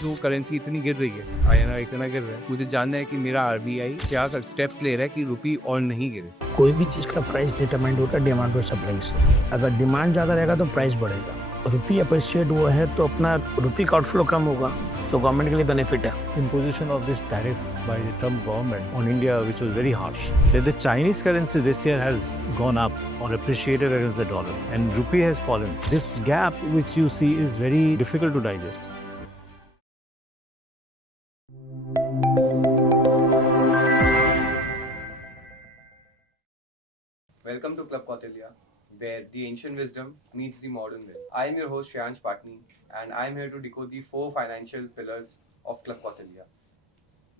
जो करेंसी इतनी गिर रही है, आईएनआर इतना गिर रहा है, मुझे जानना है कि मेरा आरबीआई क्या स्टेप्स ले रहा है कि रुपी और नहीं गिरे। कोई भी चीज़ का प्राइस डिटरमाइंड होता है डिमांड और सप्लाई से। अगर डिमांड ज़्यादा रहेगा तो प्राइस बढ़ेगा। रुपी अप्रिशिएट हुआ है तो अपना रुपी का आउटफ्लो कम होगा, तो गवर्नमेंट के लिए बेनिफिट है। Imposition of this tariff by the Trump government on India, which was very harsh. That the Chinese currency this year has gone up or appreciated against the dollar, and rupee has fallen. This gap which you see is very difficult to digest. Welcome to Club Kautilya, where the ancient wisdom meets the modern way. I am your host Shreyansh Patni, and I am here to decode the 4 financial pillars of Club Kautilya: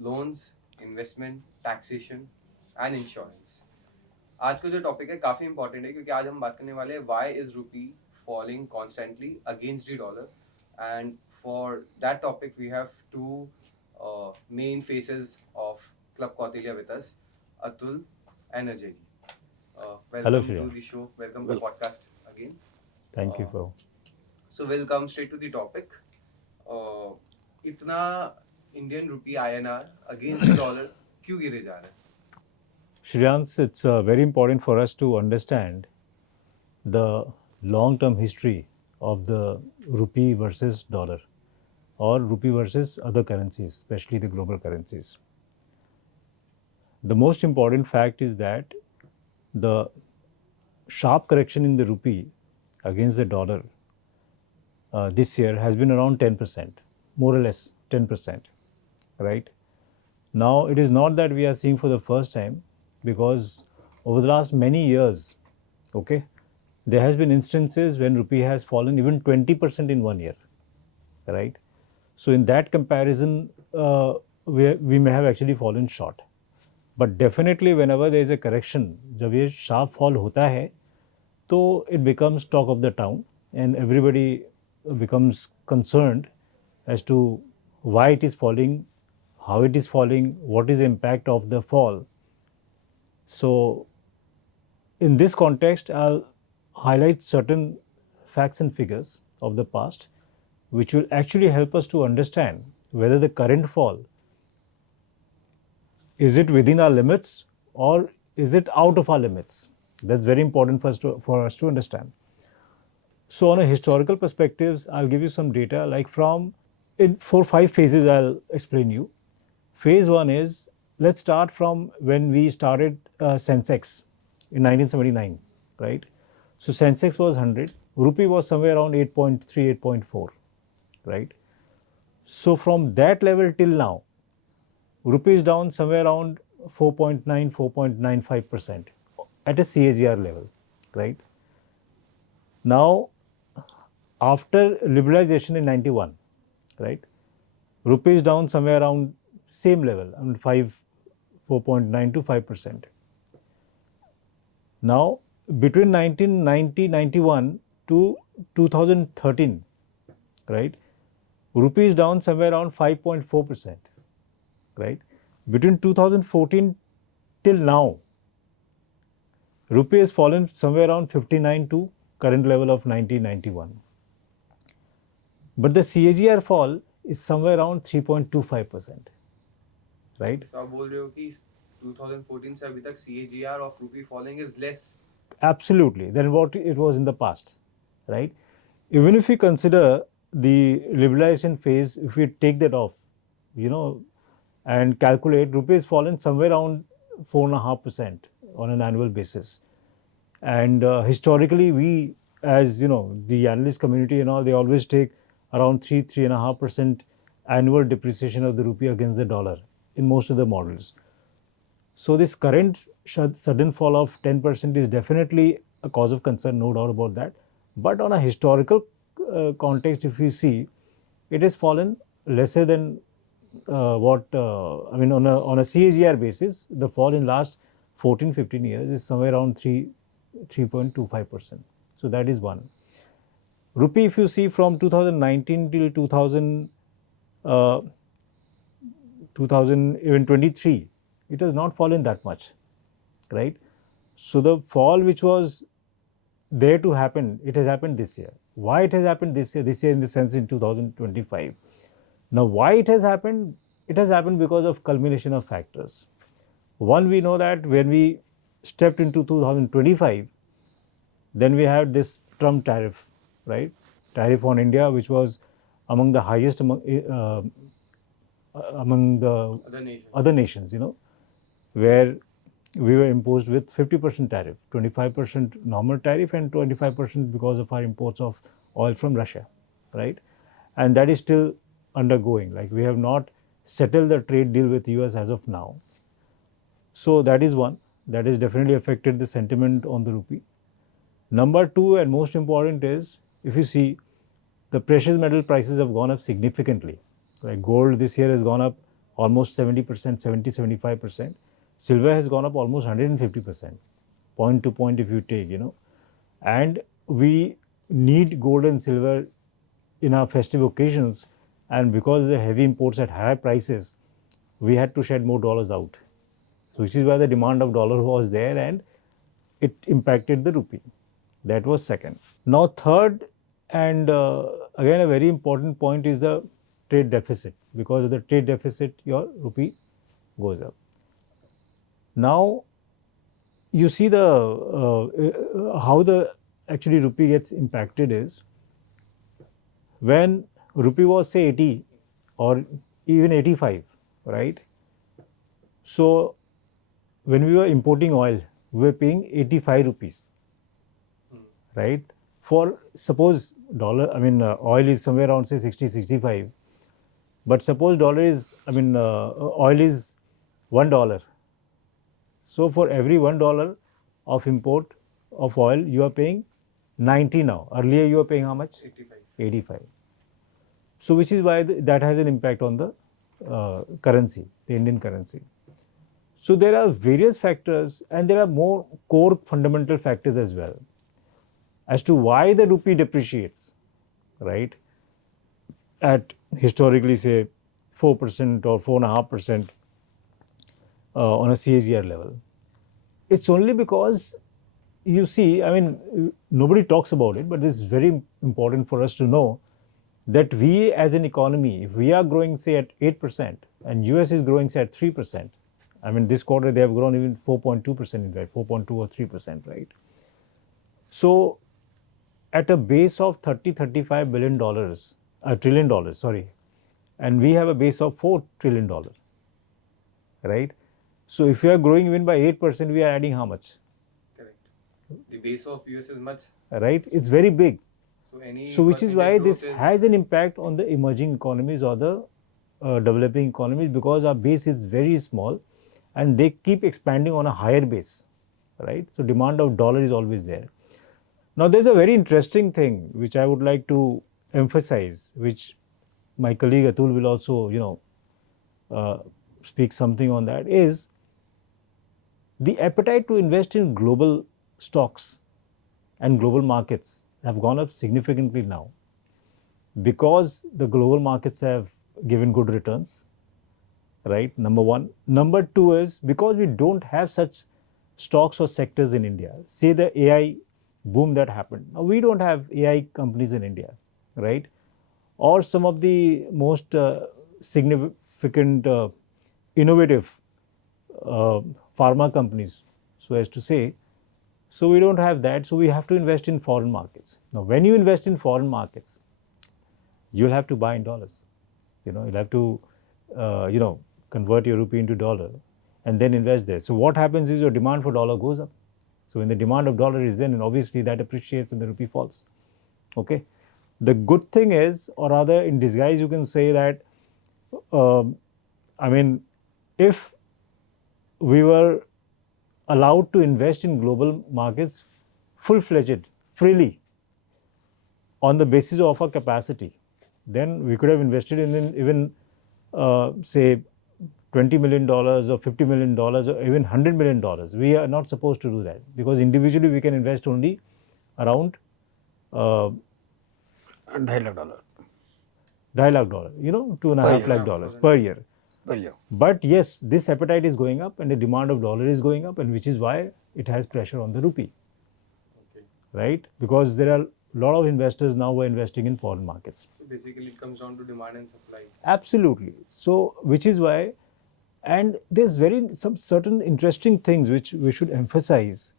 loans, investment, taxation, and insurance. आज का जो topic है काफ़ी important है क्योंकि आज हम बात करने वाले हैं why is rupee falling constantly against the dollar, and for that topic we have two main faces of Club Kautilya with us, Atul and Ajay. Welcome Hello, to Shreyansh. the show. Welcome to the podcast again. Thank you for. So we'll come straight to the topic. इतना Indian rupee INR against the dollar क्यों गिरे जा रहे हैं? Shreyansh, it's very important for us to understand the long-term history of the rupee versus dollar or rupee versus other currencies, especially the global currencies. The most important fact is that the sharp correction in the rupee against the dollar this year has been around 10%, more or less 10%, right? Now, it is not that we are seeing for the first time, because over the last many years, okay, there has been instances when rupee has fallen even 20% in 1 year, right? So, in that comparison, we may have actually fallen short. But definitely whenever there is a correction, जब ये sharp fall होता है, तो it becomes talk of the town and everybody becomes concerned as to why it is falling, how it is falling, what is the impact of the fall. So, in this context, I'll highlight certain facts and figures of the past which will actually help us to understand whether the current fall, is it within our limits or is it out of our limits? That's very important for us to understand. So, on a historical perspectives, I'll give you some data like from in 4-5 phases I'll explain you. Phase 1 is, let's start from when we started Sensex in 1979, right? So, Sensex was 100, rupee was somewhere around 8.3, 8.4, right? So, from that level till now, rupee is down somewhere around 4.9, 4.95% at a CAGR level, right? Now, after liberalization in 91, right, rupee is down somewhere around same level, I mean 4.9 to 5%. Now, between 1990-91 to 2013, right, rupee is down somewhere around 5.4%. Right? Between 2014 till now, rupee has fallen somewhere around 59 to current level of 1991. But the CAGR fall is somewhere around 3.25%. Right? So आप बोल रहे हो कि 2014 से अभी तक CAGR of rupee falling is less. Absolutely, than what it was in the past. Right? Even if we consider the liberalization phase, if we take that off, and calculate, rupee has fallen somewhere around 4.5% on an annual basis. And historically, we, as the analyst community and all, they always take around 3.5% annual depreciation of the rupee against the dollar in most of the models. So, this current sudden fall of 10% is definitely a cause of concern, no doubt about that. But on a historical context, if you see, it has fallen lesser than on a CAGR basis, the fall in last 14-15 years is somewhere around 3.25%. So, that is one. Rupee, if you see from 2019 till 2023, it has not fallen that much, right? So, the fall which was there to happen, it has happened this year. Why it has happened this year? This year in the sense in 2025. Now, why it has happened? It has happened because of culmination of factors. One, we know that when we stepped into 2025, then we had this Trump tariff, right? Tariff on India, which was among the highest among the other nations, where we were imposed with 50% tariff, 25% normal tariff, and 25% because of our imports of oil from Russia, right? And that is still undergoing. Like, we have not settled the trade deal with US as of now. So that is one. That has definitely affected the sentiment on the rupee. Number two, and most important, is if you see, the precious metal prices have gone up significantly. Like gold this year has gone up almost 70%, 75%. Silver has gone up almost 150%, point to point if you take, And we need gold and silver in our festive occasions, and because of the heavy imports at higher prices, we had to shed more dollars out. So which is why the demand of dollar was there, and it impacted the rupee. That was second. Now third, and again a very important point, is the trade deficit. Because of the trade deficit, your rupee goes up. Now you see the how the actually rupee gets impacted is, when rupee was say 80 or even 85, right? So when we were importing oil, we were paying 85 rupees, right? For suppose dollar, oil is somewhere around say 60, 65, but suppose dollar is, oil is $1. So for every $1 of import of oil, you are paying 90 now. Earlier you were paying how much? 85. So which is why that has an impact on the currency, the Indian currency. So there are various factors, and there are more core fundamental factors as well as to why the rupee depreciates, right? At historically say 4% or 4.5% on a CAGR level. It's only because, you see, nobody talks about it, but it's very important for us to know that we as an economy, if we are growing say at 8% and US is growing say at 3%, this quarter they have grown even 4.2% in fact, 4.2 or 3%, right? So at a base of $35 billion, trillion dollars, sorry, and we have a base of $4 trillion, right? So if we are growing even by 8%, we are adding how much? Correct. The base of US is much, right? It's very big. So which is why this has an impact on the emerging economies or the developing economies, because our base is very small and they keep expanding on a higher base, right? So demand of dollar is always there. Now there's a very interesting thing which I would like to emphasize, which my colleague Atul will also, speak something on that, is the appetite to invest in global stocks and global markets have gone up significantly now, because the global markets have given good returns, right? Number one. Number two is because we don't have such stocks or sectors in India. Say the AI boom that happened. Now we don't have AI companies in India, right? Or some of the most significant innovative pharma companies, so as to say. So we don't have that, so we have to invest in foreign markets. Now when you invest in foreign markets, you'll have to buy in dollars. You'll have to convert your rupee into dollar and then invest there. So what happens is your demand for dollar goes up. So when the demand of dollar is then, and obviously that appreciates and the rupee falls. Okay. The good thing is, or rather in disguise you can say that, if we were allowed to invest in global markets full-fledged, freely, on the basis of our capacity, then we could have invested in even say $20 million or $50 million or even $100 million. We are not supposed to do that, because individually we can invest only around $2.5 lakh. $2.5 lakh per year. But yes, this appetite is going up and the demand of dollar is going up, and which is why it has pressure on the rupee, right? Because there are lot of investors now were investing in foreign markets. So basically, it comes down to demand and supply. Absolutely. So, which is why, and there's some certain interesting things which we should emphasize,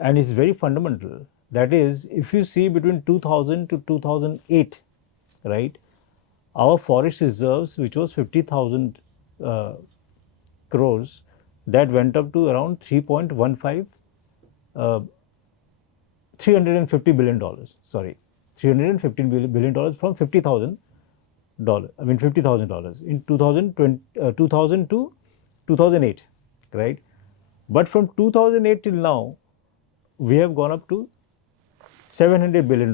and it's very fundamental. That is, if you see between 2000 to 2008, right, our forest reserves, which was 50,000 crores, that went up to around 3.15 $350 billion. Sorry, $315 billion from $50,000. I mean $50,000 in 2000 to 2008, right? But from 2008 till now, we have gone up to $700 billion,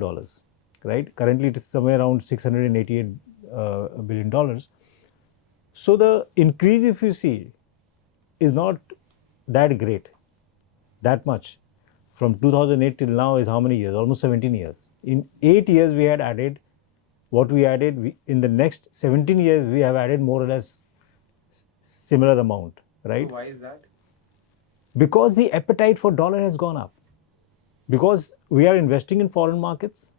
right? Currently, it is somewhere around $688 billion. So the increase, if you see, is not that great, that much. From 2008 till now is how many years? Almost 17 years. In 8 years, we had added what we added. In the next 17 years, we have added more or less similar amount, right? So why is that? Because the appetite for dollar has gone up. Because we are investing in foreign markets,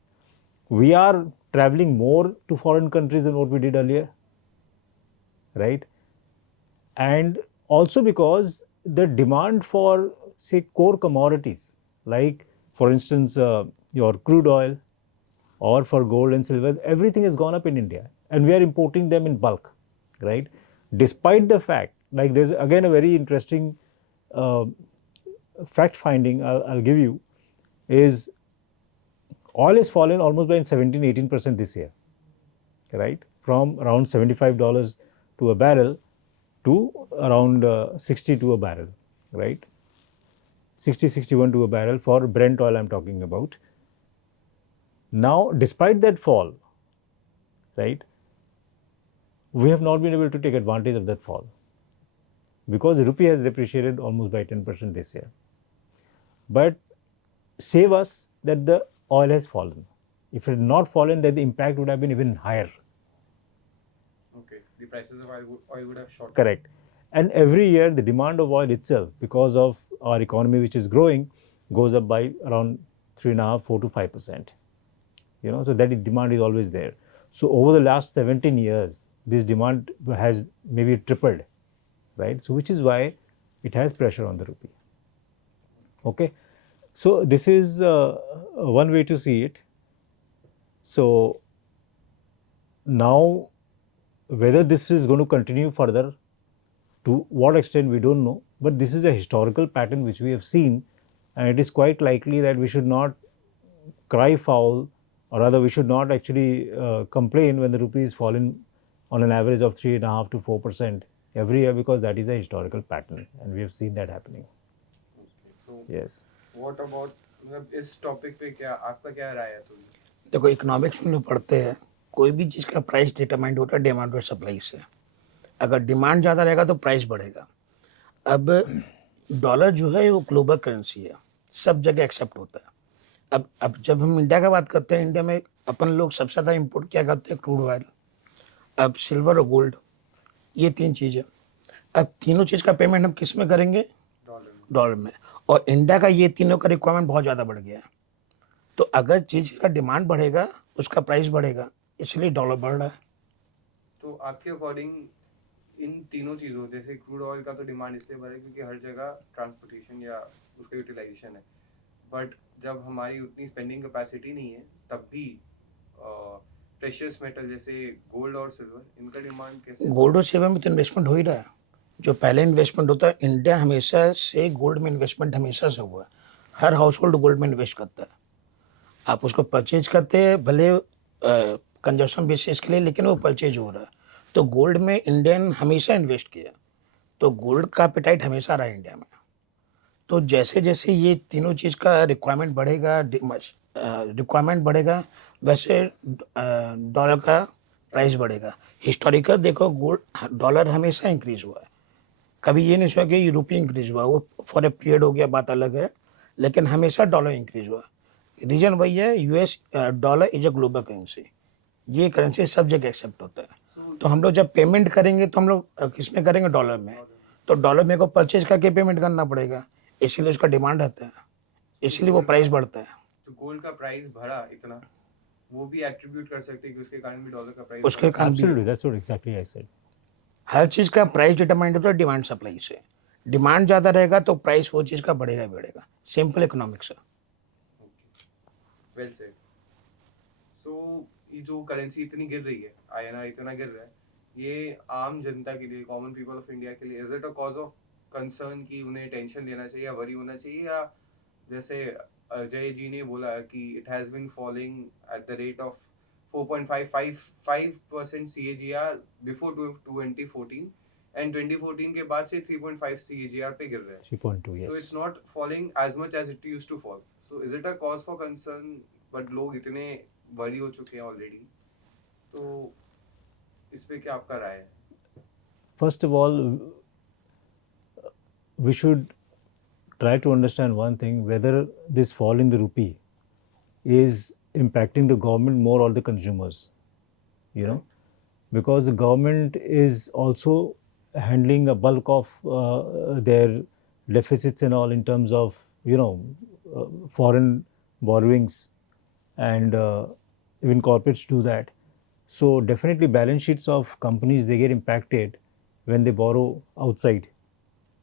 we are traveling more to foreign countries than what we did earlier, right? And also because the demand for, say, core commodities, like for instance, your crude oil or for gold and silver, everything has gone up in India and we are importing them in bulk, right? Despite the fact, like there's again a very interesting fact finding I'll give you, is oil has fallen almost by 17-18% this year, right? From around $75 to a barrel to around 60 to a barrel, right? 60, 61 to a barrel for Brent oil I'm talking about. Now, despite that fall, right, we have not been able to take advantage of that fall because the rupee has depreciated almost by 10% this year. But save us that the oil has fallen. If it had not fallen, then the impact would have been even higher. Okay, the prices of oil would have shot. Correct. And every year, the demand of oil itself, because of our economy which is growing, goes up by around 3.5%, 4 to 5%. You know, so that demand is always there. So over the last 17 years, this demand has maybe tripled, right? So which is why it has pressure on the rupee. Okay. So this is one way to see it. So now, whether this is going to continue further, to what extent we don't know, but this is a historical pattern which we have seen, and it is quite likely that we should not cry foul, or rather we should not actually complain when the rupee is fallen on an average of 3.5 to 4% every year, because that is a historical pattern and we have seen that happening. Okay, so Yes. what about इस topic पे क्या आपका क्या राय है? देखो, economics में जो पढ़ते हैं, कोई भी चीज़ का प्राइस डिटरमाइंड होता है डिमांड और सप्लाई से। अगर डिमांड ज़्यादा रहेगा तो प्राइस बढ़ेगा। अब डॉलर जो है वो ग्लोबल करेंसी है, सब जगह एक्सेप्ट होता है। अब जब हम इंडिया की बात करते हैं, इंडिया में अपन लोग सबसे ज़्यादा इंपोर्ट क्या करते हैं? क्रूड ऑयल, अब सिल्वर और गोल्ड, ये 3 चीज़ें। अब तीनों चीज़ का पेमेंट हम किस में करेंगे? डॉलर में। और इंडिया का ये तीनों का रिक्वायरमेंट बहुत ज़्यादा बढ़ गया है। तो अगर चीज़ का डिमांड बढ़ेगा, उसका प्राइस बढ़ेगा, इसलिए डॉलर बढ़ रहा है। तो आपके अकॉर्डिंग इन तीनों चीज़ों, जैसे क्रूड ऑयल का तो डिमांड इसलिए बढ़ा क्योंकि हर जगह ट्रांसपोर्टेशन या उसका यूटिलाइजेशन है, बट जब हमारी उतनी स्पेंडिंग कैपेसिटी नहीं है, तब भी प्रेशियस मेटल जैसे गोल्ड और सिल्वर, इनका डिमांड कैसे? गोल्ड और सिल्वर में तो इन्वेस्टमेंट हो ही रहा है। जो पहले इन्वेस्टमेंट होता है, इंडिया हमेशा से गोल्ड में इन्वेस्टमेंट हमेशा से हुआ है। हर हाउस होल्ड गोल्ड में इन्वेस्ट करता है। आप उसको परचेज करते हैं, भले कंजप्शन बेसिस के लिए, लेकिन वो परचेज हो रहा है। तो गोल्ड में इंडियन हमेशा इन्वेस्ट किया, तो गोल्ड का एपेटाइट हमेशा रहा इंडिया में। तो जैसे जैसे ये तीनों चीज़ का रिक्वायरमेंट बढ़ेगा, वैसे डॉलर का प्राइस बढ़ेगा। हिस्टोरिकल देखो, गोल्ड डॉलर हमेशा इंक्रीज़ हुआ है। कभी ये नहीं हुआ कि रुपये इंक्रीज़ हुआ, वो फॉर ए पीरियड हो गया, बात अलग है, लेकिन हमेशा डॉलर इंक्रीज़ हुआ। रीज़न वही है, US dollar is a global currency, ये करेंसी सब जगह एक्सेप्ट होता है। तो हम लोग जब पेमेंट करेंगे तो हम लोग किस में करेंगे? डॉलर में। तो डॉलर मेरे को परचेज करके पेमेंट करना पड़ेगा, इसीलिए उसका डिमांड रहता है, इसलिए वो प्राइस बढ़ता है। जो गोल्ड का प्राइस बढ़ा इतना, वो भी एट्रीब्यूट कर सकते हैं कि उसके कारण भी डॉलर का प्राइस उसके कारण भी Absolutely, that's what exactly I said. हर चीज़ का प्राइस डिटरमाइंड होता है डिमांड सप्लाई से। डिमांड ज़्यादा रहेगा तो प्राइस वो चीज़ का बढ़ेगा ही बढ़ेगा। सिंपल इकोनॉमिक्स है। Well said. सो ये जो करेंसी इतनी गिर रही है, आईएनआर इतना गिर रहा है, ये आम जनता के लिए, कॉमन पीपल ऑफ इंडिया के लिए, is it a cause of concern कि उन्हें टेंशन लेना चाहिए या वरी होना चाहिए, या जैसे अजय जी ने बोला कि it has been falling at the rate of 4.55% CAGR before 2014 and 2014 के बाद से 3.5 CAGR पे गिर रहा है। 3.2, So yes. it's not falling as much as it used to fall. So is it a cause for concern? But लोग इतने worry हो चुके हैं ऑलरेडी, तो इस पे क्या आपका राय है? First of all, we should try to understand one thing, whether this fall in the rupee is impacting the government more or the consumers, you know, because the government is also handling a bulk of their deficits and all in terms of, foreign borrowings, and even corporates do that. So definitely balance sheets of companies, they get impacted when they borrow outside,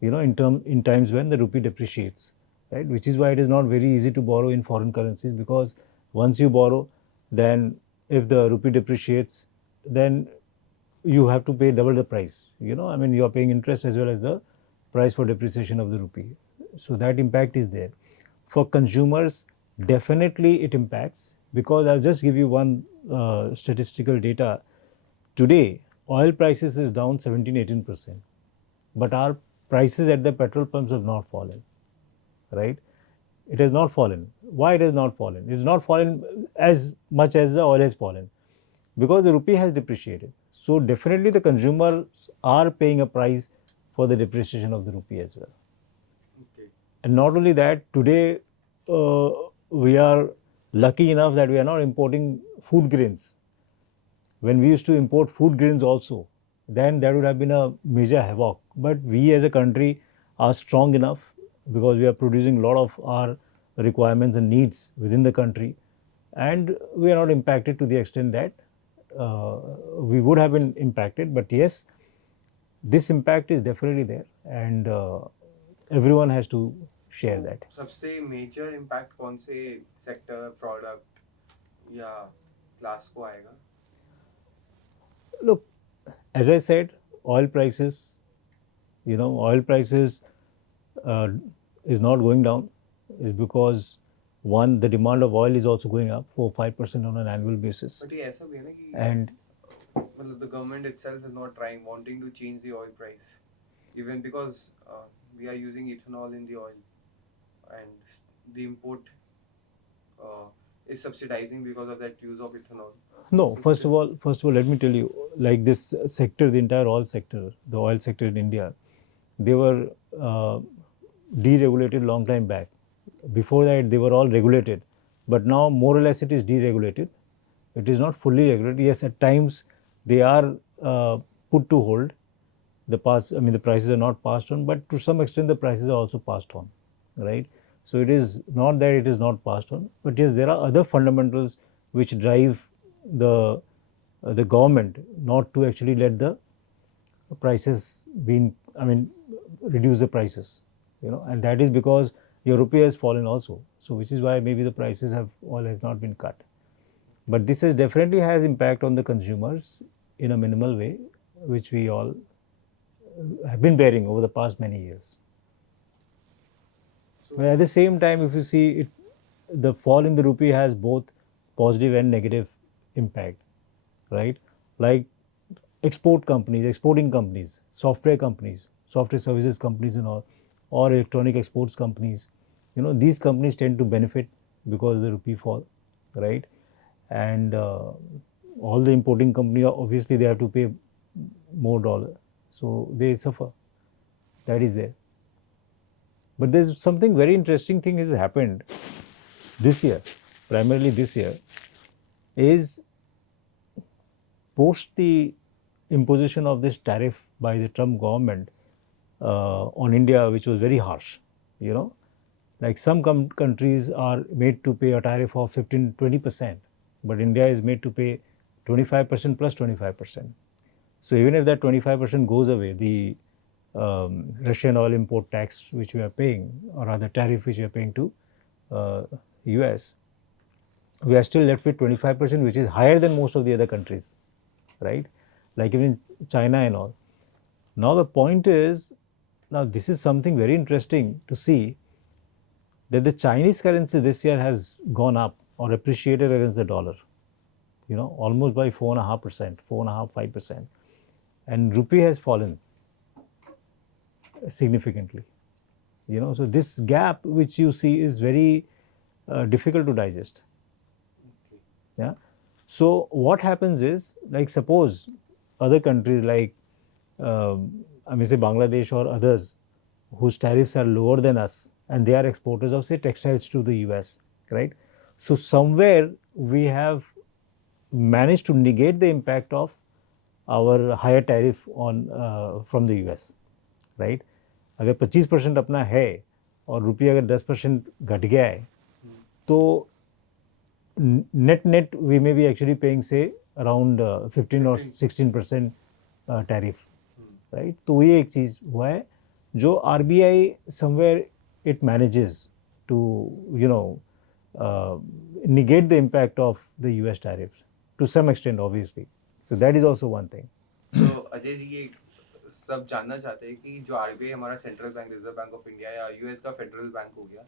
in times when the rupee depreciates, right? Which is why it is not very easy to borrow in foreign currencies, because once you borrow, then if the rupee depreciates, then you have to pay double the price. You are paying interest as well as the price for depreciation of the rupee. So that impact is there. For consumers, definitely it impacts, because I'll just give you one statistical data. Today, oil prices is down 17-18%, but our prices at the petrol pumps have not fallen, right? It has not fallen. Why it has not fallen? It has not fallen as much as the oil has fallen, because the rupee has depreciated. So definitely the consumers are paying a price for the depreciation of the rupee as well. Okay. And not only that, today we are lucky enough that we are not importing food grains. When we used to import food grains also, then that would have been a major havoc. But we as a country are strong enough, because we are producing a lot of our requirements and needs within the country, and we are not impacted to the extent that we would have been impacted. But yes, this impact is definitely there, and everyone has to share that. सबसे major impact कौन से sector, product या class को आएगा? Look, as I said, oil prices, oil prices is not going down, is because one, the demand of oil is also going up 4-5% on an annual basis. But ये ऐसा भी है ना कि And मतलब the government itself is not trying, wanting to change the oil price, even because we are using ethanol in the oil, and the import is subsidizing because of that use of ethanol. no, So first still- of all, let me tell you, like this sector, the entire oil sector, the oil sector in India, they were deregulated long time back. Before that, they were all regulated, but now more or less it is deregulated. It is not fully regulated. Yes, at times they are put to hold. The prices are not passed on, but to some extent the prices are also passed on, right? So it is not that it is not passed on, but yes, there are other fundamentals which drive the government not to actually let the prices reduce the prices, and that is because your rupee has fallen also. So which is why maybe the prices have not been cut. But this definitely has impact on the consumers in a minimal way, which we all have been bearing over the past many years. So But at the same time, if you see it, the fall in the rupee has both positive and negative impact, right? Like exporting companies, software services companies and all, or electronic exports companies, these companies tend to benefit because of the rupee fall, right? And all the importing company, obviously they have to pay more dollar, so they suffer. That is there. But there's something very interesting thing has happened this year, primarily this year, is post the imposition of this tariff by the Trump government on India, which was very harsh, Like some countries are made to pay a tariff of 15-20%, but India is made to pay 25% plus 25%. So even if that 25% goes away, the Russian oil import tax which we are paying, or rather tariff which we are paying to US, we are still left with 25%, which is higher than most of the other countries, right? Like even China and all. Now the point is, now this is something very interesting to see, that the Chinese currency this year has gone up or appreciated against the dollar, almost by 4.5%, 4.5, 5%. And rupee has fallen significantly. So this gap which you see is very difficult to digest. Yeah. So what happens is, like suppose other countries like I may say Bangladesh or others whose tariffs are lower than us, and they are exporters of say textiles to the US, right? So somewhere we have managed to negate the impact of our higher tariff on from the US, right? अगर 25% अपना है और रुपये अगर 10% घट गया है, तो net we may be actually paying say around 15 or 16% tariff, right? तो ये एक चीज़ हुआ है जो RBI somewhere it manages to negate the impact of the US tariffs to some extent, obviously. So that is also one thing. So Ajay ji, ये सब जानना चाहते हैं कि जो RBI हमारा central bank, reserve bank of India या यूएस का फेडरल बैंक हो गया,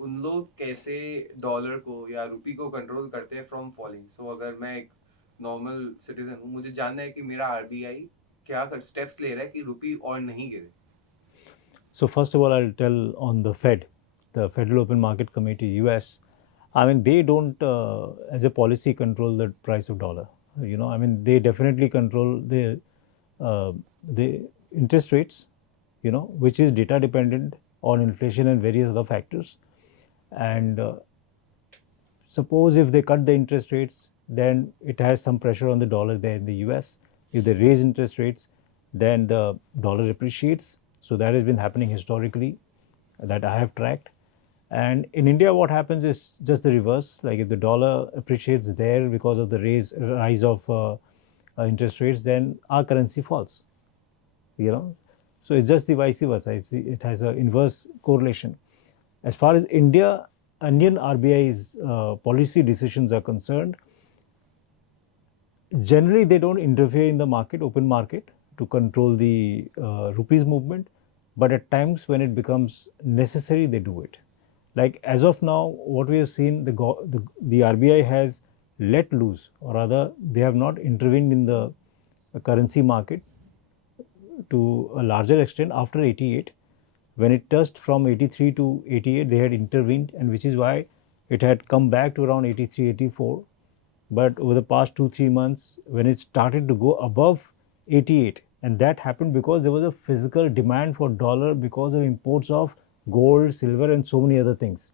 उन लोग कैसे डॉलर को या रुपी को कंट्रोल करते हैं फ्रॉम फॉलिंग. सो अगर मैं एक नॉर्मल सिटीजन हूँ, मुझे जानना है कि मेरा आरबीआई क्या स्टेप्स ले रहा है कि रुपी और नहीं गिरे. So first of all, I'll tell on the Fed, the Federal Open Market Committee, US. I mean, they don't, as a policy, control the price of dollar. I mean, they definitely control the interest rates, which is data dependent on inflation and various other factors. And suppose if they cut the interest rates, then it has some pressure on the dollar there in the US. If they raise interest rates, then the dollar appreciates. So that has been happening historically, that I have tracked. And in India, what happens is just the reverse. Like if the dollar appreciates there because of the rise of interest rates, then our currency falls. So it's just the vice versa. It has an inverse correlation. As far as Indian RBI's policy decisions are concerned, generally they don't interfere in the market, open market, to control the rupees movement, but at times when it becomes necessary, they do it. Like as of now, what we have seen, the RBI has let loose, or rather they have not intervened in the currency market to a larger extent after 88. When it touched from 83 to 88, they had intervened, and which is why it had come back to around 83, 84. But over the past 2-3 months, when it started to go above 88, and that happened because there was a physical demand for dollar because of imports of gold, silver, and so many other things.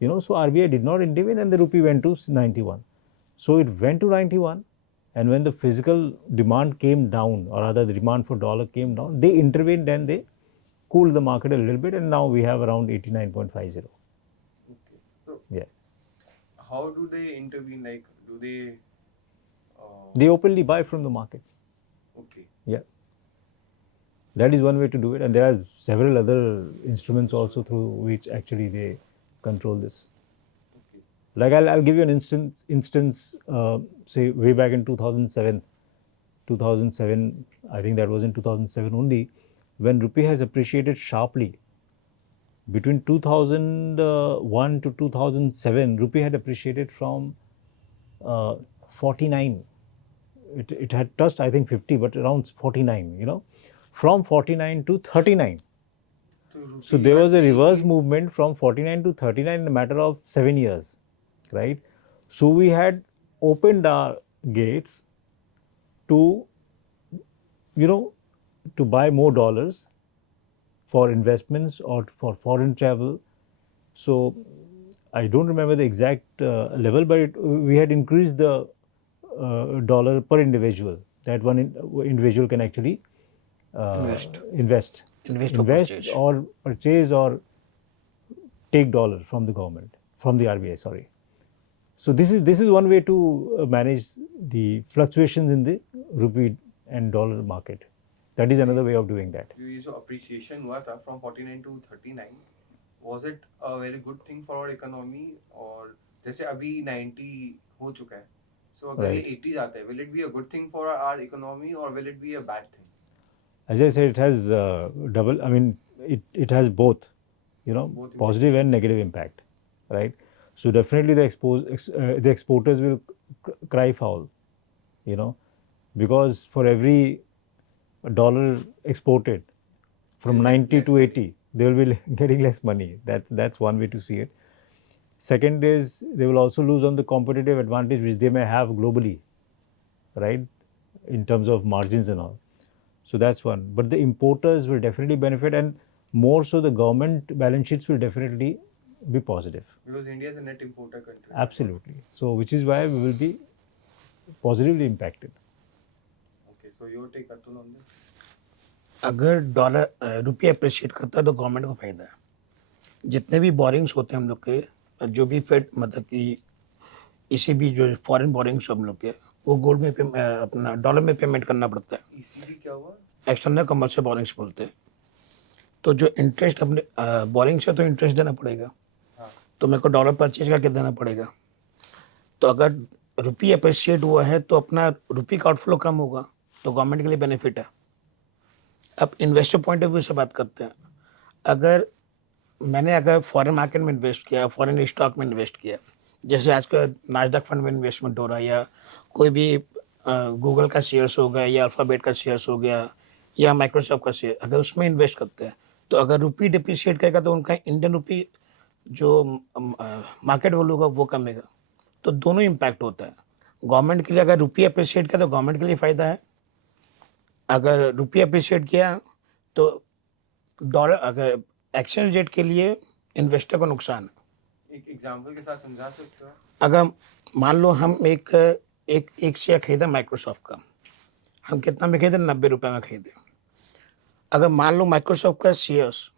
So RBI did not intervene, and the rupee went to 91. So it went to 91, and when the physical demand came down, or rather the demand for dollar came down, they intervened and they cooled the market a little bit, and now we have around 89.50. Okay. So yeah. How do they intervene? Like, do they? They openly buy from the market. Okay. Yeah. That is one way to do it, and there are several other instruments also through which actually they control this. Okay. Like I'll give you an instance. Say way back in 2007, I think that was in 2007 only, when rupee has appreciated sharply. Between 2001 to 2007, rupee had appreciated from 49. It had touched, I think, 50, but around 49, from 49 to 39. So there was a reverse movement from 49 to 39 in a matter of 7 years, right? So we had opened our gates to, to buy more dollars for investments or for foreign travel. So I don't remember the exact level, but we had increased the dollar per individual, that one individual can actually invest or or purchase or take dollar from the government, from the RBI, sorry. So this is one way to manage the fluctuations in the rupee and dollar market. That is another way of doing that. ये जो appreciation हुआ था from 49 to 39, was it a very good thing for our economy? और जैसे अभी 90 हो चुका है, so अगर ये Right. 80 जाता है, will it be a good thing for our economy or will it be a bad thing? As I said, it has double. I mean, it has both, you know, Both positive and negative impact, right? So definitely the exporters will cry foul, you know, because for every dollar exported from They'll get 90 less to money. 80, they will be getting less money. That's one way to see it. Second is they will also lose on the competitive advantage which they may have globally, right, in terms of margins and all. So that's one. But the importers will definitely benefit, and more so the government balance sheets will definitely be positive. Because India is a net importer country. Absolutely. So which is why we will be positively impacted. Okay, so your take, Atul, on this? अगर dollar रुपये appreciate करता है तो government को फायदा है। जितने भी बोरिंग्स होते हैं हम लोग के, जो भी फेड मतलब कि इसी भी जो फॉरेन बोरिंग्स हम लोग के, वो गोल्ड में अपना डॉलर में पेमेंट करना पड़ता है। ECB क्या हुआ? एक्सटर्नल कमर्शियल बोरिंग्स बोलते हैं। तो जो इंटरेस्ट अपने बोरिंग्स है तो इंटरेस्ट देना पड़ेगा, हाँ, तो मेरे को डॉलर परचेज करके देना पड़ेगा। तो अगर रुपये अप्रिशिएट हुआ है तो अपना रुपये का आउटफ्लो कम होगा, तो गवर्नमेंट के लिए बेनिफिट है। अब इन्वेस्टर पॉइंट ऑफ व्यू से बात करते हैं। अगर फॉरेन मार्केट में इन्वेस्ट किया, फॉरेन स्टॉक में इन्वेस्ट किया, जैसे आजकल नास्डैक फंड में इन्वेस्टमेंट हो रहा है, या कोई भी गूगल का शेयर्स हो गया, या अल्फ़ाबेट का शेयर्स हो गया, या माइक्रोसॉफ्ट का शेयर, अगर उसमें इन्वेस्ट करते हैं तो अगर रुपये डिप्रिशिएट करेगा तो उनका इंडियन रुपी जो मार्केट वैल्यू होगा वो कमेगा। तो दोनों इम्पैक्ट होता है। गवर्नमेंट के लिए अगर रुपये अप्रिशिएट किया तो गवर्नमेंट के लिए फ़ायदा है, अगर रुपये अप्रिशिएट किया तो डॉलर अगर एक्सचेंज रेट के लिए इन्वेस्टर को नुकसान है। एक एग्जांपल के साथ समझा सकते हो? अगर मान लो हम एक शेयर खरीदे माइक्रोसॉफ्ट का, हम कितना में खरीदे? 90 रुपये में खरीदे। अगर मान लो माइक्रोसॉफ्ट का शेयर्स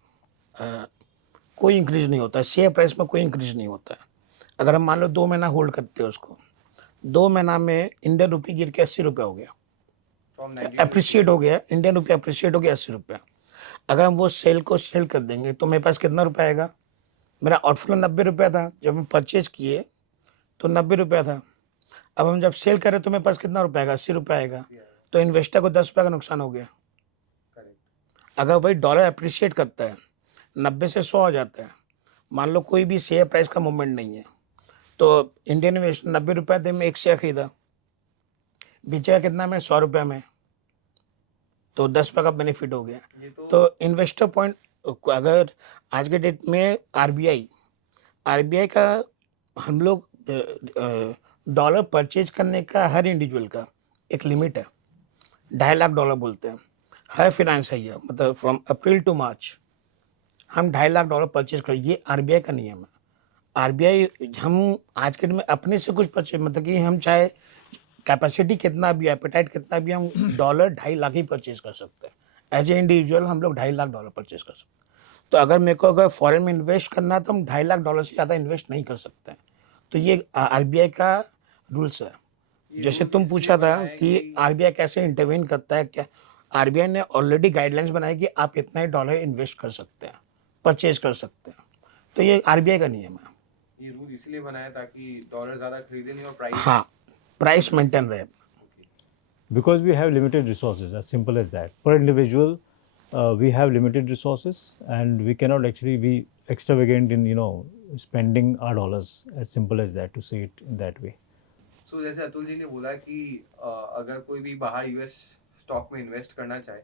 कोई इंक्रीज नहीं होता है, शेयर प्राइस में कोई इंक्रीज नहीं होता है। अगर हम मान लो 2 महीना होल्ड करते हैं उसको, 2 महीना में इंडियन रुपये गिर के 80 रुपये हो गया, From 90 to अप्रिशिएट हो गया, इंडियन रुपये अप्रिशिएट हो गया 80 रुपये। अगर हम वो सेल कर देंगे तो मेरे पास कितना रुपया आएगा? मेरा आउटफ्लो 90 रुपया था, जब हम परचेज किए तो 90 रुपया था। अब हम जब सेल करें तो मेरे पास कितना रुपया आएगा? 80 रुपया आएगा। तो इन्वेस्टर को 10 रुपये का नुकसान हो गया। करेक्ट। अगर वही डॉलर अप्रिशिएट करता है, 90 से 100 हो जाता है, मान लो कोई भी शेयर प्राइस का मूवमेंट नहीं है, तो इंडियन इन्वेस्टर 90 रुपये दे में एक शेयर खरीदा, बेचेगा कितना में? 100 रुपये में, तो 10 रुपये का बेनिफिट हो गया। ये तो इन्वेस्टर पॉइंट, अगर आज के डेट में आरबीआई का हम लोग डॉलर परचेज करने का हर इंडिविजुअल का एक लिमिट है, $2.5 लाख बोलते हैं, हर फाइनेंशियल ईयर, मतलब फ्रॉम अप्रैल टू मार्च हम $2.5 लाख परचेज करें। ये आरबीआई का नियम है। आरबीआई हम आज के डेट में अपने से कुछ परचेज, मतलब कि हम चाहे कैपेसिटी कितना भी, एपेटाइट कितना भी, हम $2.5 लाख ही परचेज कर सकते हैं। एज ए इंडिविजुअल हम लोग $2.5 लाख परचेज कर सकते हैं। तो अगर मेरे को अगर फॉरेन में इन्वेस्ट करना है तो हम $2.5 लाख से ज़्यादा इन्वेस्ट नहीं कर सकते हैं। तो ये आरबीआई का रूल्स है। जैसे तुम पूछा था कि आरबीआई कैसे इंटरवेन करता है, क्या आरबीआई ने ऑलरेडी गाइडलाइंस बनाई कि आप इतना ही डॉलर इन्वेस्ट कर सकते हैं, परचेज कर सकते हैं। तो ये आरबीआई का नियम है। ये रूल इसलिए बनाया ताकि डॉलर ज्यादा खरीदे नहीं और प्राइस, हाँ, प्राइस मेंटेन रहे। Because we have limited resources, as simple as that. Per individual, we have limited resources, and we cannot actually be extravagant in spending our dollars. As simple as that, to say it in that way. So जैसे अतुल जी ने बोला कि अगर कोई भी बाहर US stock में invest करना चाहे,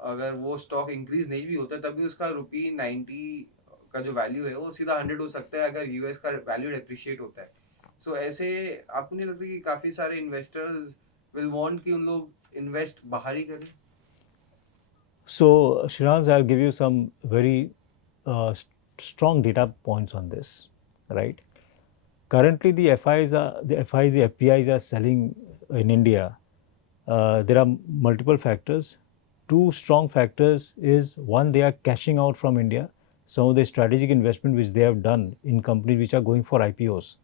अगर वो स्टॉक इंक्रीज नहीं भी होता तब भी उसका ₹90 का जो वैल्यू है वो सीधा 100 हो सकता है अगर यूएस का वैल्यू डेप्रिशिएट होता है। सो ऐसे आपको नहीं लगता कि काफी सारे इन्वेस्टर्स विल वांट कि उन लोग इन्वेस्ट बाहर ही करें? So, Shiraz, I'll give you some very strong data points on this, right? Currently, the FPIs are selling in India. There are multiple factors. Two strong factors is, one, they are cashing out from India. some of the strategic investment which they have done in companies which are going for IPOs,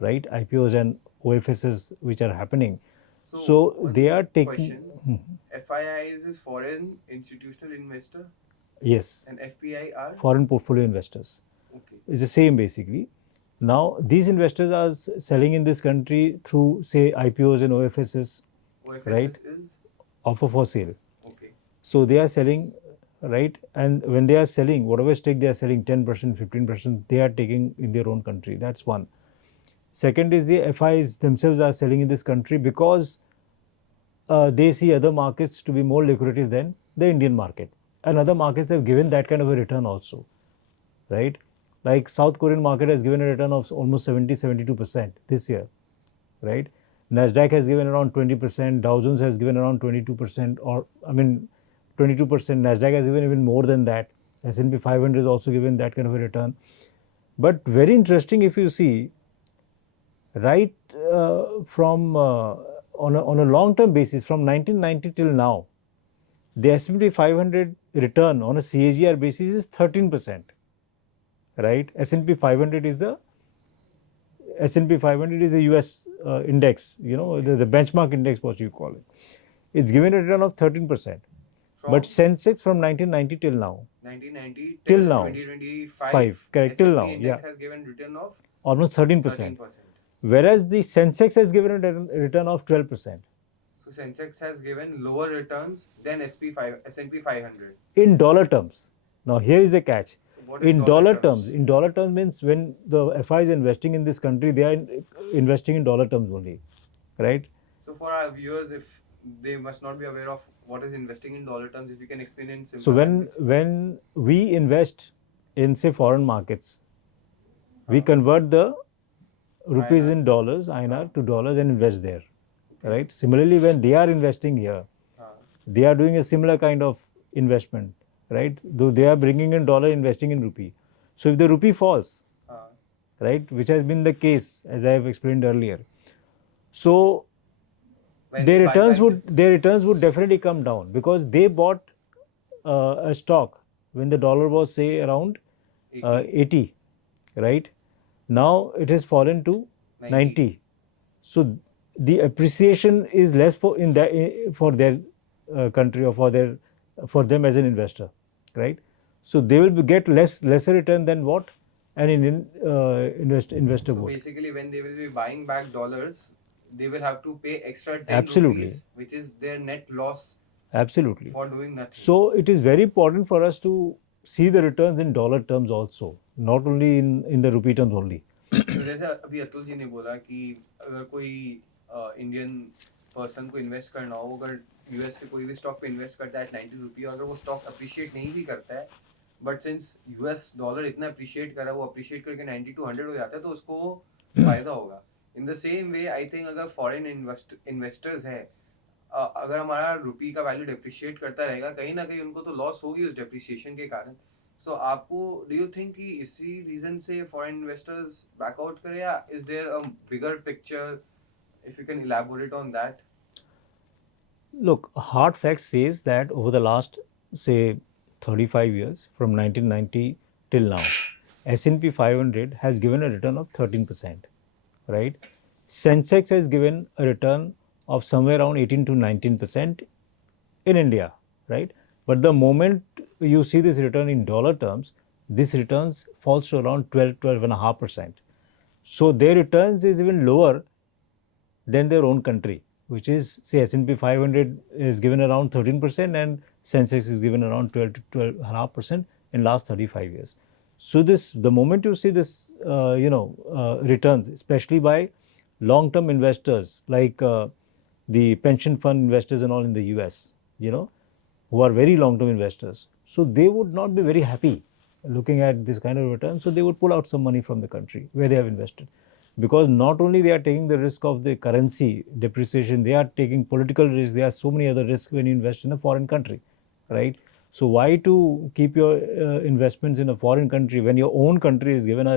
right? IPOs and OFSs which are happening. So one they are taking. question. FIIs is foreign institutional investor Yes, and FPI are foreign portfolio investors. okay. It's the same basically. Now these investors are selling in this country through say IPOs and OFSs, OFSs right? is Offer for sale. okay. So they are selling, right? And when they are selling, whatever stake they are selling, 10%, 15%, they are taking in their own country. That's one. Second is the FIs themselves are selling in this country because they see other markets to be more lucrative than the Indian market. And other markets have given that kind of a return also, right? Like South Korean market has given a return of almost 72% this year, right? Nasdaq has given around 20%, Dow Jones has given around 22%, or I mean 22%. Nasdaq has given even more than that. S&P 500 has also given that kind of a return. But very interesting if you see, right from on a long-term basis from 1990 till now, the S&P 500 return on a CAGR basis is 13%, right? S&P 500 is the S&P 500 is a US index, you know, the benchmark index, what you call it. It's given a return of 13%. From But Sensex from 1990 till now, 1990 till now, 2025, correct, till S&P now, index yeah, has given return of almost 13%. 13%. Whereas the Sensex has given a return of 12%. So Sensex has given lower returns than S&P 500. In dollar terms. Now here is the catch. So what is In dollar terms, in dollar terms means when the FI is investing in this country, they are investing in dollar terms only, right? So for our viewers, if they must not be aware of what is investing in dollar terms, if you can explain in simple So language. when we invest in say foreign markets, we Huh. convert the rupees INR. in dollars, INR to dollars, and invest there, right? Similarly, when they are investing here, Huh. they are doing a similar kind of investment, right? Though they are bringing in dollar, investing in rupee. So if the rupee falls, Huh. right, which has been the case as I have explained earlier, so When their they buy returns back would definitely come down because they bought a stock when the dollar was say around 80, right? Now it has fallen to 90. So the appreciation is less for in that for their country or for them as an investor, right? So they will get lesser return than what an Indian investor So would. basically, when they will be buying back dollars, they will have to pay extra 10 Absolutely. rupees, which is their net loss Absolutely. for doing nothing. So it is very important for us to see the returns in dollar terms also, not only in the rupee terms only. तो जैसे अभी अतुल जी ने बोला कि अगर कोई Indian person को invest करना हो, अगर यूएस के कोई भी स्टॉक पे इन्वेस्ट करता है 90 रुपी, और अगर वो स्टॉक अप्रिशिएट नहीं भी करता है, बट सिंस यूएस डॉलर इतना अप्रिशिएट करा, वो अप्रिशिएट करके 90 to 100 हो जाता है, तो उसको फायदा होगा. In the same way I think अगर फॉरेन इन्वेस्टर्स है, अगर हमारा रुपी का वैल्यू डिप्रिशिएट करता रहेगा, कहीं ना कहीं उनको तो लॉस होगी उस डिप्रिशिएशन के कारण. सो आपको डू यू थिंक कि इसी रीजन से फॉरेन इन्वेस्टर्स बैकआउट करे, या is there a bigger picture? If you can elaborate on that. Look, hard fact says that over the last say 35 years from 1990 till now, S&P 500 has given a return of 13%, right? Sensex has given a return of somewhere around 18 to 19% in India, right? But the moment you see this return in dollar terms, this returns falls to around 12.5%. So their returns is even lower than their own country, which is say S&P 500 is given around 13% and Sensex is given around 12 to 12.5% in last 35 years. So the moment you see this returns, especially by long-term investors like the pension fund investors and all in the US, who are very long-term investors, so they would not be very happy looking at this kind of return. So they would pull out some money from the country where they have invested, because not only they are taking the risk of the currency depreciation, they are taking political risk. There are so many other risks when you invest in a foreign country, right? So why to keep your investments in a foreign country when your own country is given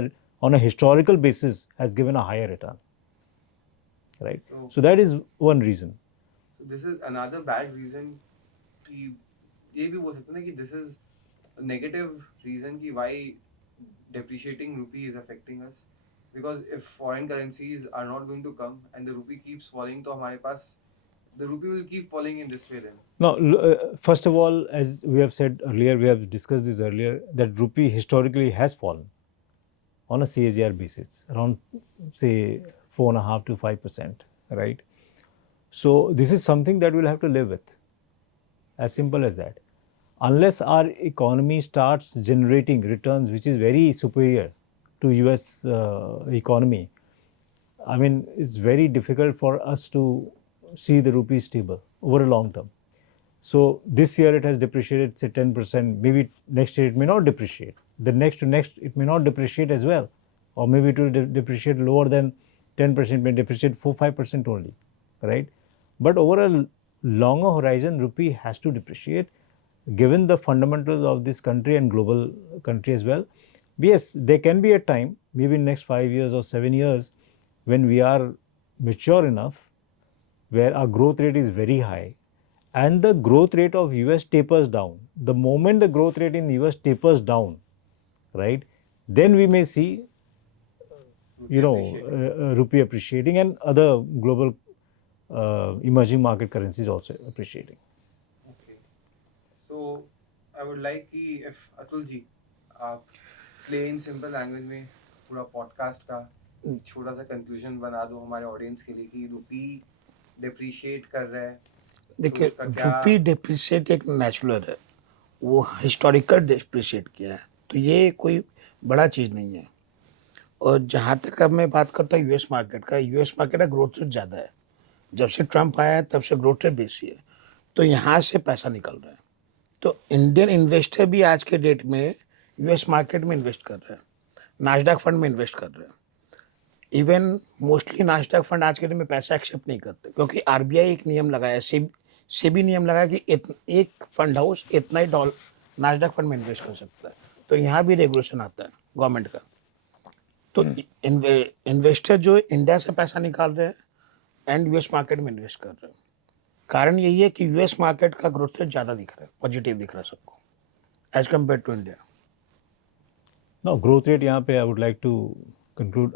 on a historical basis has given a higher return, right? So that is one reason. So this is another bad reason कि ये भी बोल सकते हैं कि this is negative reason ki why depreciating rupee is affecting us, because if foreign currencies are not going to come and the rupee keeps falling, तो हमारे पास the rupee will keep falling in this way then. Now, first of all, as we have said earlier, we have discussed this earlier, that rupee historically has fallen on a CAGR basis, around say 4.5 to 5%, right? So this is something that we'll have to live with, as simple as that. Unless our economy starts generating returns which is very superior to US economy, I mean, it's very difficult for us to see the rupee stable over a long term. So this year it has depreciated, say 10%. Maybe next year it may not depreciate. The next to next it may not depreciate as well, or maybe it will depreciate lower than 10%. May depreciate 4-5% only, right? But over a longer horizon, rupee has to depreciate, given the fundamentals of this country and global country as well. Yes, there can be a time, maybe in next 5 years or 7 years, when we are mature enough, where our growth rate is very high, and the growth rate of US tapers down. The moment the growth rate in US tapers down, right, then we may see, rupee appreciating and other global emerging market currencies also appreciating. Okay. So I would like कि if Atul ji आप plain simple language में पूरा podcast का छोटा सा conclusion बना दो हमारे audience के लिए कि रुपी depreciate कर रहा है. देखिए, उसका क्या- रुपी डिप्रिशिएट एक नेचुरल है, वो हिस्टोरिकल डिप्रिशिएट किया है, तो ये कोई बड़ा चीज़ नहीं है। और जहाँ तक अब मैं बात करता हूँ यूएस मार्केट का, यूएस मार्केट का ग्रोथ रेट ज़्यादा है। जब से ट्रम्प आया है तब से ग्रोथ रेट बेसी है, तो यहाँ से पैसा निकल रहा है। तो इंडियन इन्वेस्टर भी आज के डेट में यूएस मार्केट में इन्वेस्ट कर रहे हैं, नास्डैक फंड में इन्वेस्ट कर रहे हैं। इवन मोस्टली नास्डैक फंड आज के डेट में पैसा एक्सेप्ट नहीं करते, क्योंकि आरबीआई एक नियम लगाया, सेबी नियम लगाया कि एक फंड हाउस इतना ही डॉलर नास्डैक फंड में इन्वेस्ट कर सकता है। तो यहाँ भी रेगुलेशन आता है गवर्नमेंट का। तो इन्वेस्टर जो इंडिया से पैसा निकाल रहे हैं एंड यूएस मार्केट में इन्वेस्ट कर रहे हैं। कारण यही है कि यूएस मार्केट का ग्रोथ रेट ज़्यादा दिख रहा है, पॉजिटिव दिख रहा है सबको as compare to India. Now, growth rate, यहाँ पे I would like to conclude,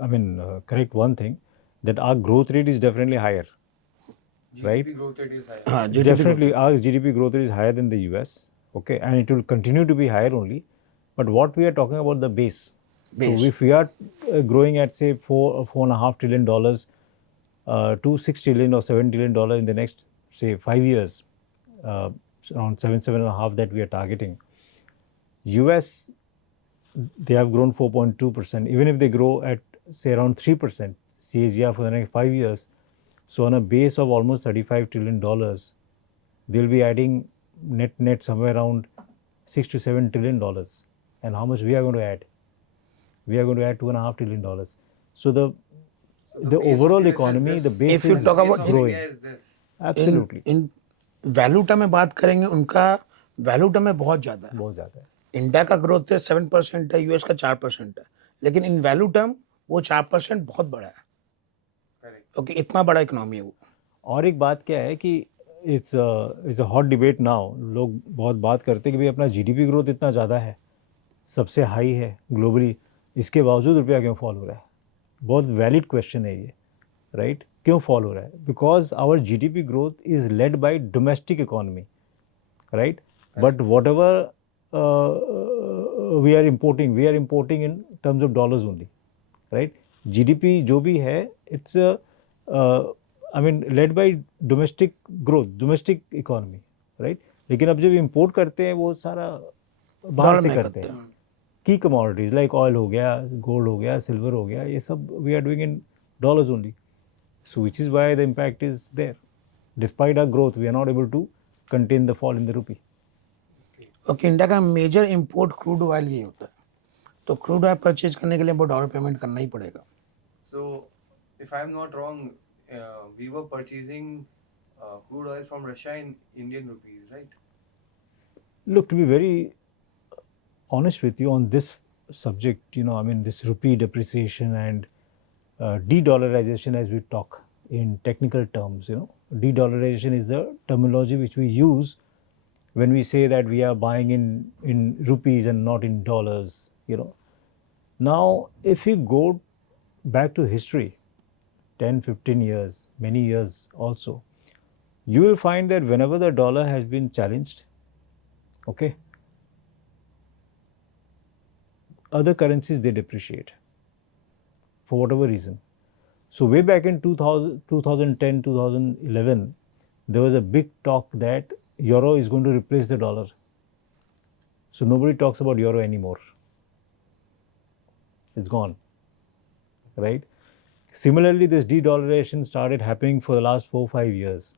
correct one thing, that our growth rate is definitely higher. Right? GDP growth rate is higher. हाँ, GDP Definitely, our GDP growth rate is higher than the US, okay, and it will continue to be higher only. But what we are talking about the base. So if we are growing at say $4.5 trillion to $6 trillion or $7 trillion in the next say 5 years, around 7.5 that we are targeting. US, they have grown 4.2%. Even if they grow at say around 3% CAGR for the next 5 years, so on a base of almost $35 trillion, they'll be adding net somewhere around $6 to $7 trillion. And how much we are going to add? We are going to add $2.5 trillion. So the base of overall US is economy, this. the base If you is talk about Base of growing. India is this. Absolutely. In value term में बात करेंगे, उनका value term में बहुत ज़्यादा है। बहुत ज़्यादा है। इंडिया का ग्रोथ रेट 7% है, यूएस का 4% है, लेकिन इन वैल्यू टर्म वो 4% बहुत बड़ा है, Correct. क्योंकि इतना बड़ा इकोनॉमी है वो। और एक बात क्या है कि it's a hot debate now, लोग बहुत बात करते हैं कि भाई अपना जीडीपी ग्रोथ इतना ज़्यादा है, सबसे हाई है ग्लोबली, इसके बावजूद रुपया क्यों फॉल हो रहा है? बहुत वैलिड क्वेश्चन है ये, राइट? क्यों फॉल हो रहा है? Because our GDP growth is led by domestic economy, right? But whatever we are importing in terms of dollars only, right? GDP जो भी है, it's led by domestic growth, domestic economy, right? लेकिन अब जब import करते हैं वो सारा बाहर से करते हैं। की commodities like oil हो गया, gold हो गया, silver हो गया, ये सब we are doing in dollars only. So which is why the impact is there. Despite our growth, we are not able to contain the fall in the rupee. Okay, India का major import crude oil ही होता है, तो crude oil purchase करने के लिए वो dollar payment करना ही पड़ेगा। So, if I'm not wrong, we were purchasing crude oil from Russia in Indian rupees, right? Look, to be very honest with you on this subject, this rupee depreciation and de-dollarization, as we talk in technical terms, de-dollarization is the terminology which we use when we say that we are buying in rupees and not in dollars, Now, if you go back to history, 10, 15 years, many years also, you will find that whenever the dollar has been challenged, okay, other currencies they depreciate for whatever reason. So way back in 2000, 2010, 2011, there was a big talk that euro is going to replace the dollar. So nobody talks about euro anymore. It's gone, right? Similarly, this de-dollarization started happening for the last 4-5 years.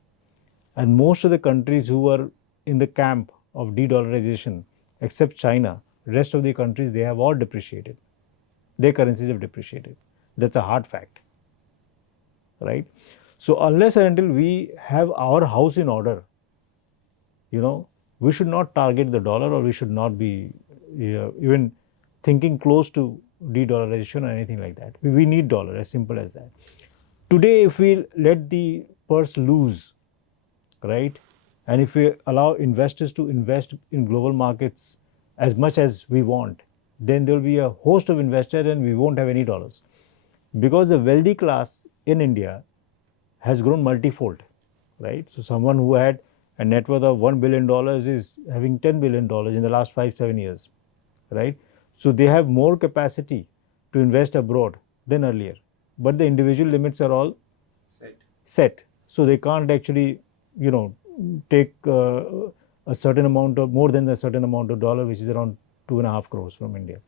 And most of the countries who were in the camp of de-dollarization, except China, rest of the countries, they have all depreciated. Their currencies have depreciated. That's a hard fact, right? So unless and until we have our house in order, we should not target the dollar, or we should not be even thinking close to de-dollarization or anything like that. We need dollar, as simple as that. Today, if we let the purse loose, right, and if we allow investors to invest in global markets as much as we want, then there will be a host of investors and we won't have any dollars. Because the wealthy class in India has grown multifold, right? So someone who had a net worth of $1 billion is having $10 billion in the last 5-7 years, right? So they have more capacity to invest abroad than earlier, but the individual limits are all set. So they can't actually, take a certain amount of more than a certain amount of dollar, which is around 2.5 crores from India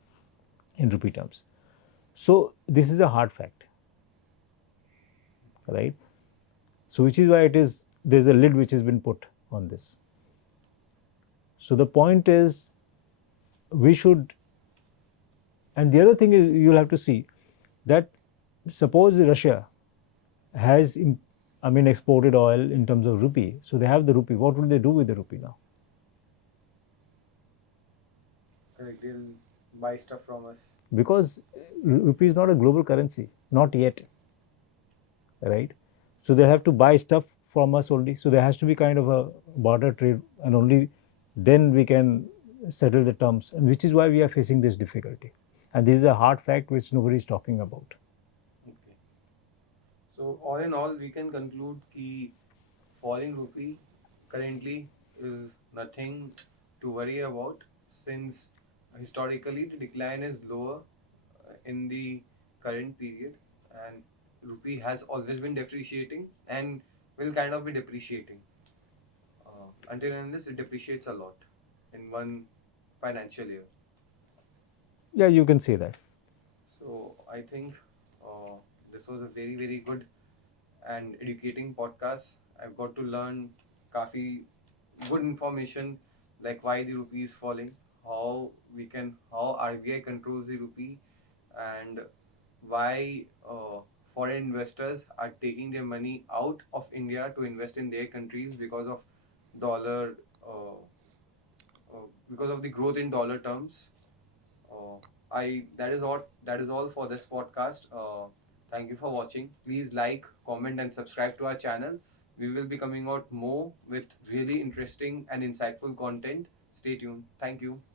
in rupee terms. So this is a hard fact, right? So which is why there's a lid which has been put on this. So the point is, we should, and the other thing is, you'll have to see that suppose Russia has exported oil in terms of rupee, so they have the rupee. What will they do with the rupee now? Correct. They'll buy stuff from us. Because rupee is not a global currency, not yet, right? So they have to buy stuff from us only. So there has to be kind of a barter trade, and only then we can settle the terms, and which is why we are facing this difficulty. And this is a hard fact which nobody is talking about. Okay. So all in all, we can conclude that falling rupee currently is nothing to worry about, since historically the decline is lower in the current period, and rupee has always been depreciating and will kind of be depreciating until and unless it depreciates a lot in one financial year. Yeah, you can say that. So I think this was a very, very good and educating podcast. I've got to learn काफी good information, like why the rupee is falling, how RBI controls the rupee, and why foreign investors are taking their money out of India to invest in their countries because of dollar, because of the growth in dollar terms. That is all for this podcast. Thank you for watching. Please like, comment, and subscribe to our channel. We will be coming out more with really interesting and insightful content. Stay tuned. Thank you.